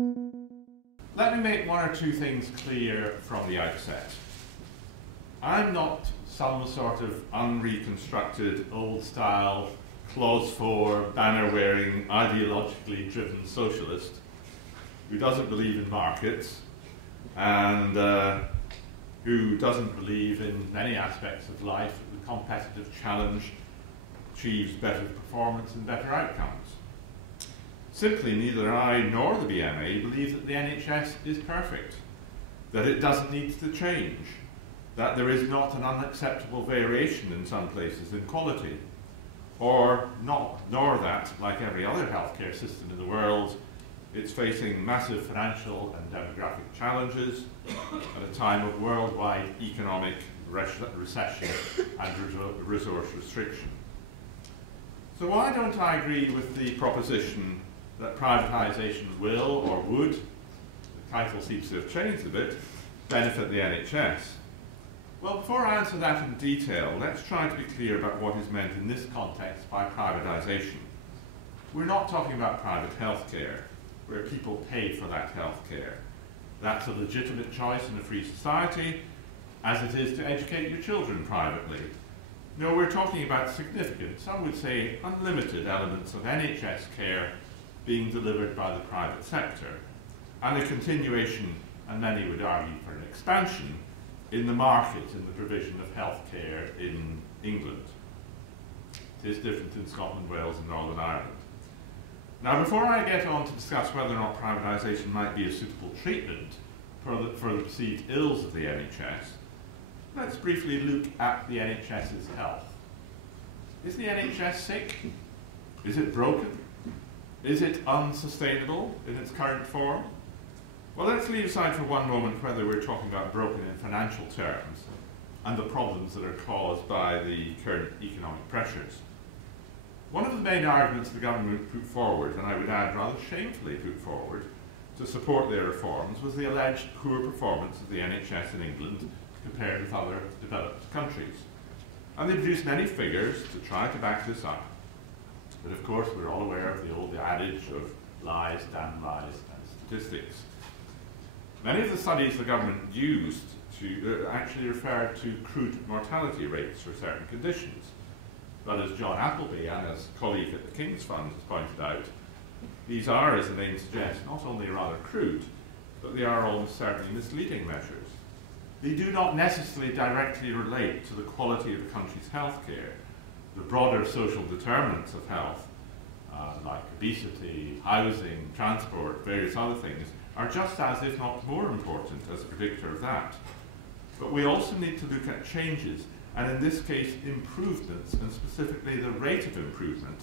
Let me make one or two things clear from the outset. I'm not some sort of unreconstructed, old-style, Clause 4, banner-wearing, ideologically driven socialist who doesn't believe in markets and who doesn't believe in many aspects of life that the competitive challenge achieves better performance and better outcomes. Simply, neither I nor the BMA believe that the NHS is perfect, that it doesn't need to change, that there is not an unacceptable variation in some places in quality, or not, nor that, like every other healthcare system in the world, it's facing massive financial and demographic challenges at a time of worldwide economic recession and resource restriction. So why don't I agree with the proposition that privatisation will, or would, the title seems to have changed a bit, benefit the NHS? Well, before I answer that in detail, let's try to be clear about what is meant in this context by privatisation. We're not talking about private healthcare, where people pay for that healthcare. That's a legitimate choice in a free society, as it is to educate your children privately. No, we're talking about significant, some would say unlimited elements of NHS care being delivered by the private sector, and a continuation, and many would argue for an expansion, in the market in the provision of healthcare in England. It is different in Scotland, Wales and Northern Ireland. Now, before I get on to discuss whether or not privatisation might be a suitable treatment for the perceived ills of the NHS, let's briefly look at the NHS's health. Is the NHS sick? Is it broken? Is it unsustainable in its current form? Well, let's leave aside for one moment whether we're talking about broken in financial terms and the problems that are caused by the current economic pressures. One of the main arguments the government put forward, and I would add rather shamefully put forward, to support their reforms was the alleged poor performance of the NHS in England compared with other developed countries. And they produced many figures to try to back this up. But of course, we're all aware of the old adage of lies, damn lies, and statistics. Many of the studies the government used to actually referred to crude mortality rates for certain conditions. But as John Appleby and his colleague at the King's Fund has pointed out, these are, as the name suggests, not only rather crude, but they are almost certainly misleading measures. They do not necessarily directly relate to the quality of the country's healthcare. The broader social determinants of health, like obesity, housing, transport, various other things, are just as, if not more important, as a predictor of that. But we also need to look at changes, and in this case, improvements, and specifically the rate of improvement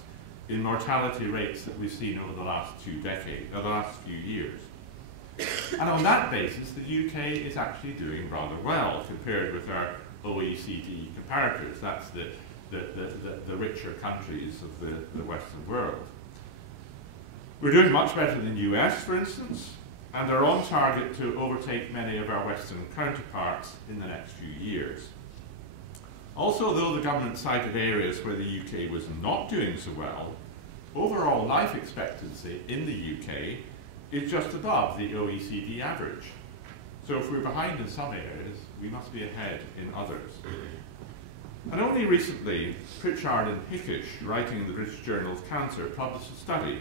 in mortality rates that we've seen over the last few years. And on that basis, the UK is actually doing rather well compared with our OECD comparators. That's the richer countries of the Western world. We're doing much better than the US, for instance, and are on target to overtake many of our Western counterparts in the next few years. Also, though the government cited areas where the UK was not doing so well, overall life expectancy in the UK is just above the OECD average. So if we're behind in some areas, we must be ahead in others. And only recently, Pritchard and Hickish, writing in the British Journal of Cancer, published a study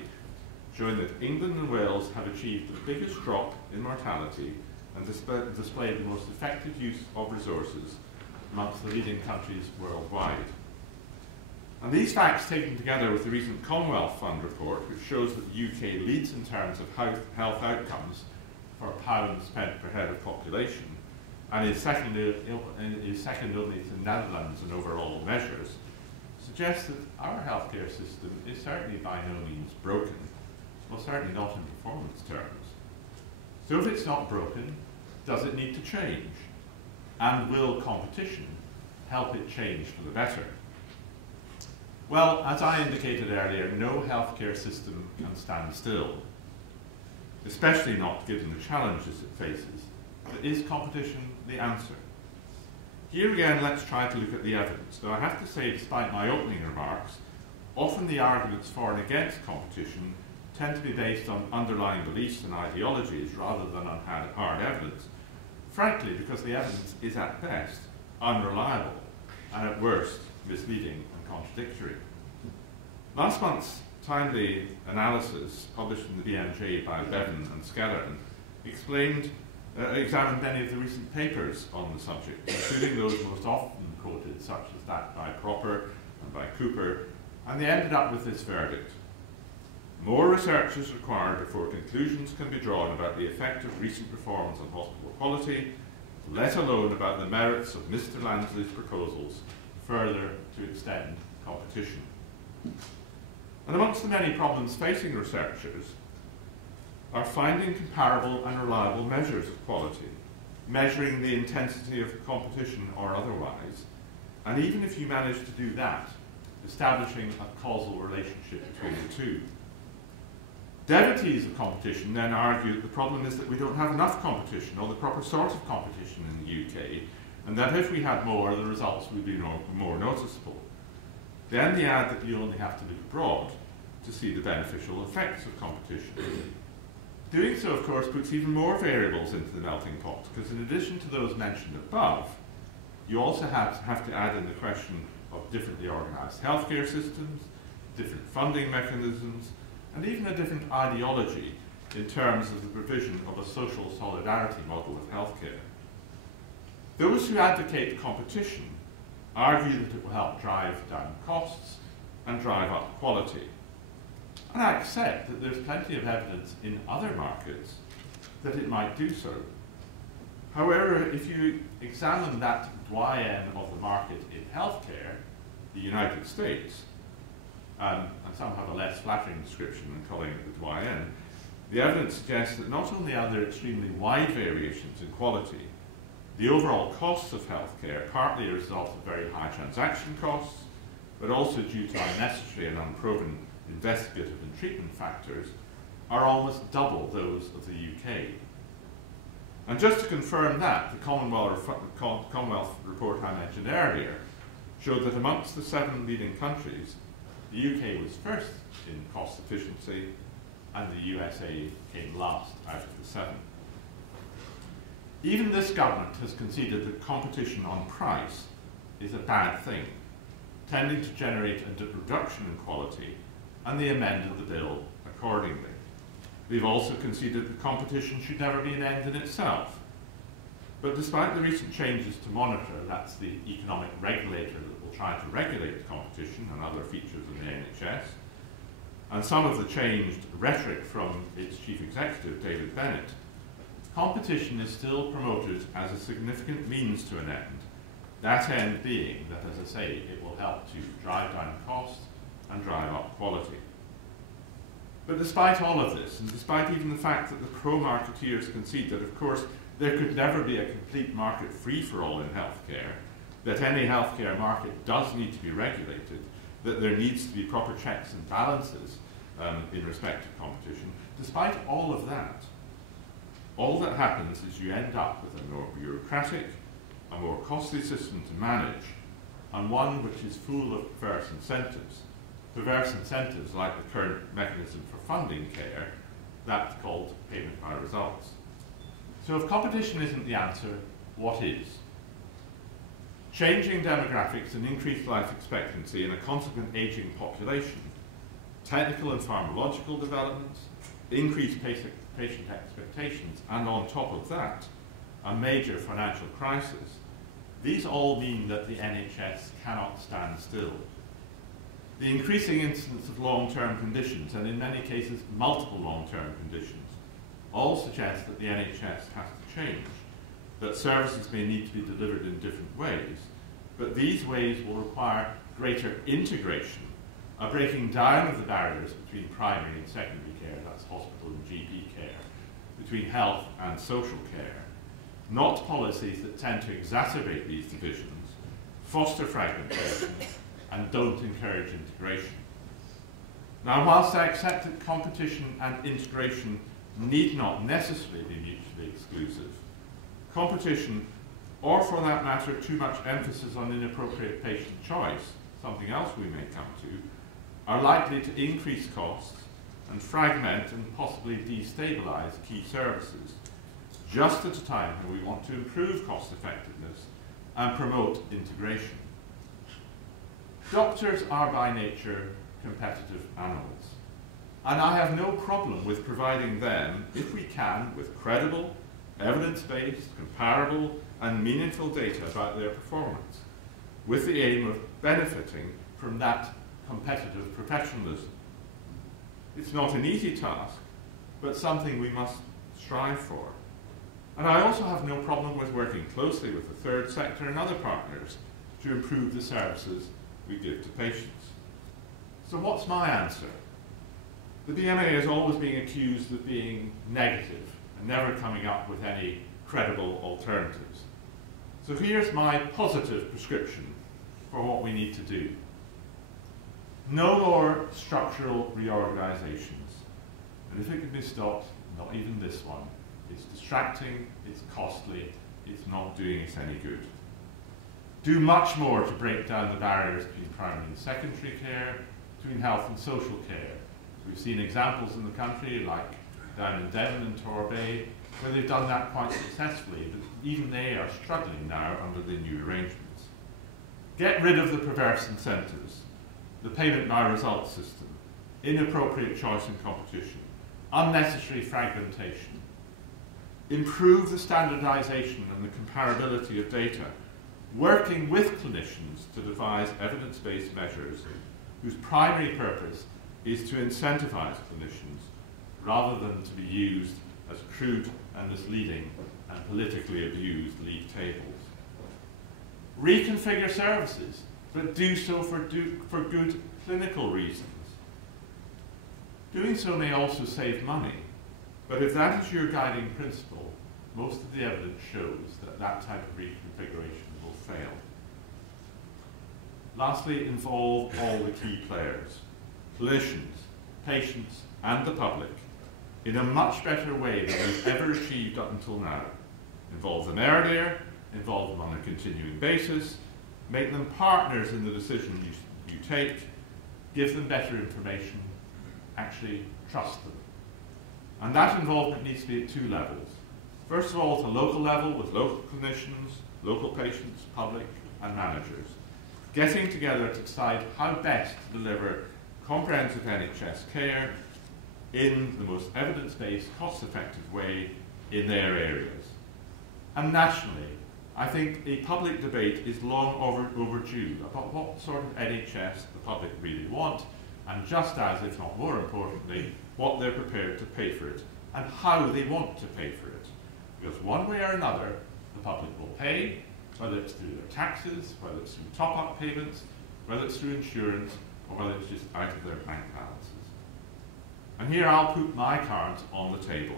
showing that England and Wales have achieved the biggest drop in mortality and displayed the most effective use of resources amongst the leading countries worldwide. And these facts, taken together with the recent Commonwealth Fund report, which shows that the UK leads in terms of health outcomes for a pound spent per head of population, and is second only to the Netherlands in overall measures, suggests that our healthcare system is certainly by no means broken, well, certainly not in performance terms. So if it's not broken, does it need to change? And will competition help it change for the better? Well, as I indicated earlier, no healthcare system can stand still, especially not given the challenges it faces. But is competition the answer? Here again, let's try to look at the evidence. Though I have to say, despite my opening remarks, often the arguments for and against competition tend to be based on underlying beliefs and ideologies rather than on hard evidence, frankly because the evidence is at best unreliable and at worst misleading and contradictory. Last month's timely analysis, published in the BMJ by Bevan and Skeleton, examined many of the recent papers on the subject, including those most often quoted, such as that by Proper and by Cooper, and they ended up with this verdict. More research is required before conclusions can be drawn about the effect of recent reforms on hospital quality, let alone about the merits of Mr. Lansley's proposals further to extend competition. And amongst the many problems facing researchers are finding comparable and reliable measures of quality, measuring the intensity of competition or otherwise, and even if you manage to do that, establishing a causal relationship between the two. Devotees of competition then argue that the problem is that we don't have enough competition or the proper sort of competition in the UK, and that if we had more, the results would be more noticeable. Then they add that you only have to look abroad to see the beneficial effects of competition. Doing so, of course, puts even more variables into the melting pot, because in addition to those mentioned above, you also have to add in the question of differently organised healthcare systems, different funding mechanisms, and even a different ideology in terms of the provision of a social solidarity model of healthcare. Those who advocate competition argue that it will help drive down costs and drive up quality. And I accept that there's plenty of evidence in other markets that it might do so. However, if you examine that doyen of the market in healthcare, the United States, and some have a less flattering description than calling it the doyen, the evidence suggests that not only are there extremely wide variations in quality, the overall costs of healthcare, partly a result of very high transaction costs, but also due to unnecessary and unproven investigative and treatment factors, are almost double those of the UK. And just to confirm that, the Commonwealth report I mentioned earlier showed that amongst the 7 leading countries, the UK was first in cost efficiency, and the USA came last out of the 7. Even this government has conceded that competition on price is a bad thing, tending to generate a reduction in quality, and they amended the bill accordingly. They've also conceded that competition should never be an end in itself. But despite the recent changes to monitor, that's the economic regulator that will try to regulate competition and other features of the NHS, and some of the changed rhetoric from its chief executive, David Bennett, competition is still promoted as a significant means to an end, that end being that, as I say, it will help to drive down costs and drive up quality. But despite all of this, and despite even the fact that the pro-marketeers concede that, of course, there could never be a complete market free-for-all in healthcare, that any healthcare market does need to be regulated, that there needs to be proper checks and balances in respect to competition, despite all of that, all that happens is you end up with a more bureaucratic, a more costly system to manage, and one which is full of perverse incentives. Perverse incentives like the current mechanism for funding care, that's called payment by results. So if competition isn't the answer, what is? Changing demographics and increased life expectancy and a consequent aging population, technical and pharmacological developments, increased patient expectations, and on top of that, a major financial crisis, these all mean that the NHS cannot stand still. The increasing incidence of long-term conditions, and in many cases multiple long-term conditions, all suggest that the NHS has to change, that services may need to be delivered in different ways, but these ways will require greater integration, a breaking down of the barriers between primary and secondary care, that's hospital and GP care, between health and social care, not policies that tend to exacerbate these divisions, foster fragmentation, and don't encourage integration. Now, whilst I accept that competition and integration need not necessarily be mutually exclusive, competition, or for that matter, too much emphasis on inappropriate patient choice, something else we may come to, are likely to increase costs and fragment and possibly destabilise key services, just at a time when we want to improve cost effectiveness and promote integration. Doctors are by nature competitive animals, and I have no problem with providing them, if we can, with credible, evidence-based, comparable and meaningful data about their performance, with the aim of benefiting from that competitive professionalism. It's not an easy task, but something we must strive for. And I also have no problem with working closely with the third sector and other partners to improve the services we give to patients. So what's my answer? The BMA is always being accused of being negative and never coming up with any credible alternatives. So here's my positive prescription for what we need to do. No more structural reorganisations. And if it can be stopped, not even this one. It's distracting, it's costly, it's not doing us any good. Do much more to break down the barriers between primary and secondary care, between health and social care. We've seen examples in the country, like down in Devon and Torbay, where they've done that quite successfully, but even they are struggling now under the new arrangements. Get rid of the perverse incentives, the payment by results system, inappropriate choice and competition, unnecessary fragmentation. Improve the standardisation and the comparability of data, working with clinicians to devise evidence-based measures whose primary purpose is to incentivise clinicians rather than to be used as crude and misleading and politically abused league tables. Reconfigure services, but do so for good clinical reasons. Doing so may also save money, but if that is your guiding principle, most of the evidence shows that that type of reconfiguration will fail. Lastly, involve all the key players, clinicians, patients, and the public, in a much better way than we've ever achieved up until now. Involve them earlier, involve them on a continuing basis, make them partners in the decision you take, give them better information, actually trust them. And that involvement needs to be at two levels. First of all, at a local level with local clinicians, local patients, public, and managers, getting together to decide how best to deliver comprehensive NHS care in the most evidence-based, cost-effective way in their areas. And nationally, I think a public debate is long overdue about what sort of NHS the public really want, and just as, if not more importantly, what they're prepared to pay for it, and how they want to pay for it. Because one way or another, the public will pay, whether it's through their taxes, whether it's through top-up payments, whether it's through insurance, or whether it's just out of their bank balances. And here I'll put my cards on the table.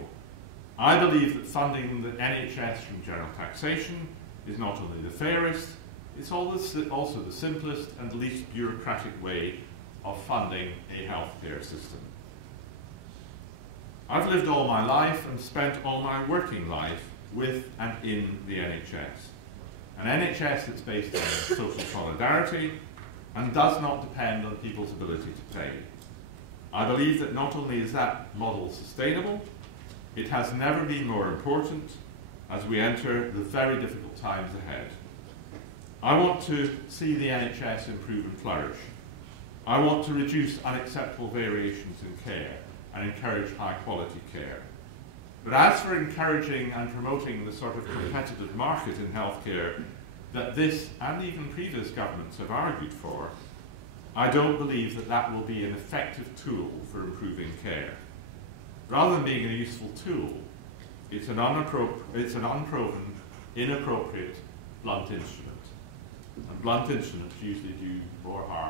I believe that funding the NHS from general taxation is not only the fairest, it's also the simplest and least bureaucratic way of funding a healthcare system. I've lived all my life and spent all my working life with and in the NHS. An NHS that's based on social solidarity and does not depend on people's ability to pay. I believe that not only is that model sustainable, it has never been more important as we enter the very difficult times ahead. I want to see the NHS improve and flourish. I want to reduce unacceptable variations in care and encourage high quality care. But as for encouraging and promoting the sort of competitive market in healthcare that this and even previous governments have argued for, I don't believe that that will be an effective tool for improving care. Rather than being a useful tool, it's an unproven, inappropriate, blunt instrument. And blunt instruments usually do more harm